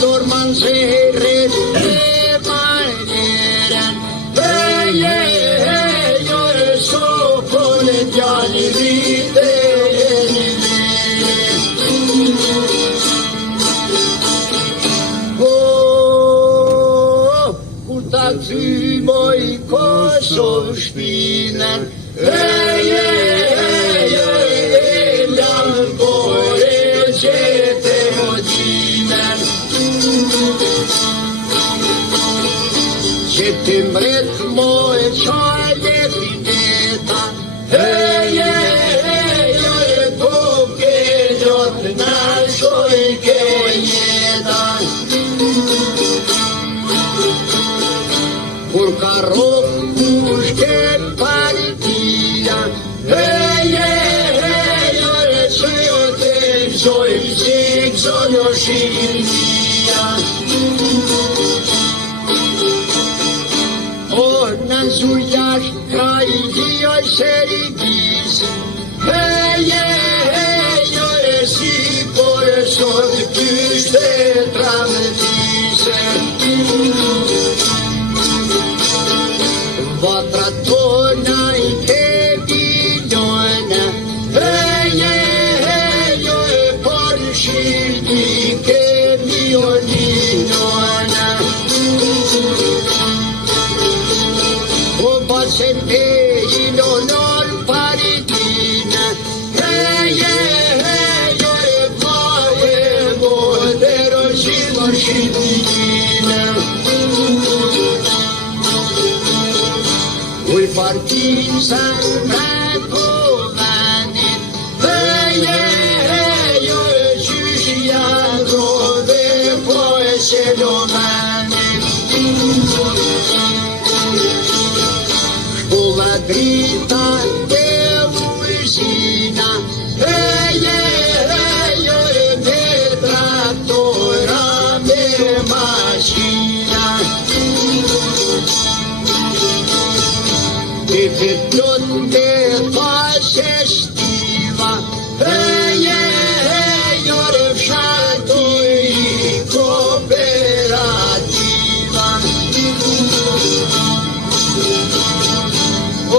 Dorman serret e margeren Gör så på det jali vite Utaksi moj kosov špinen Elan bore ćete hodinen Ćete mret moj čalje pineta Joj boke ljot našoj kenjetan Por carro puške partija Joj čejote žoj zig zonjo širnija Ornan zujaš kraj joj serigis Joj si por sot kyste tramtise Vatra tona I kevinjona Joj por shirdi kevioninjona Se pegino non paritina Moje modero živo šitina Uj partizan rakovani Čušija grove pojeselovani Škola grita devojčina me traktora, me mašina I petljot me paše štiva v šatu I kooperativa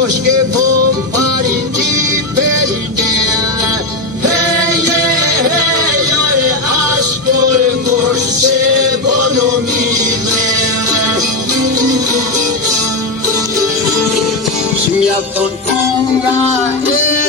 Oške pompari ti perinjela Joj askor moš se bonomile Smjaton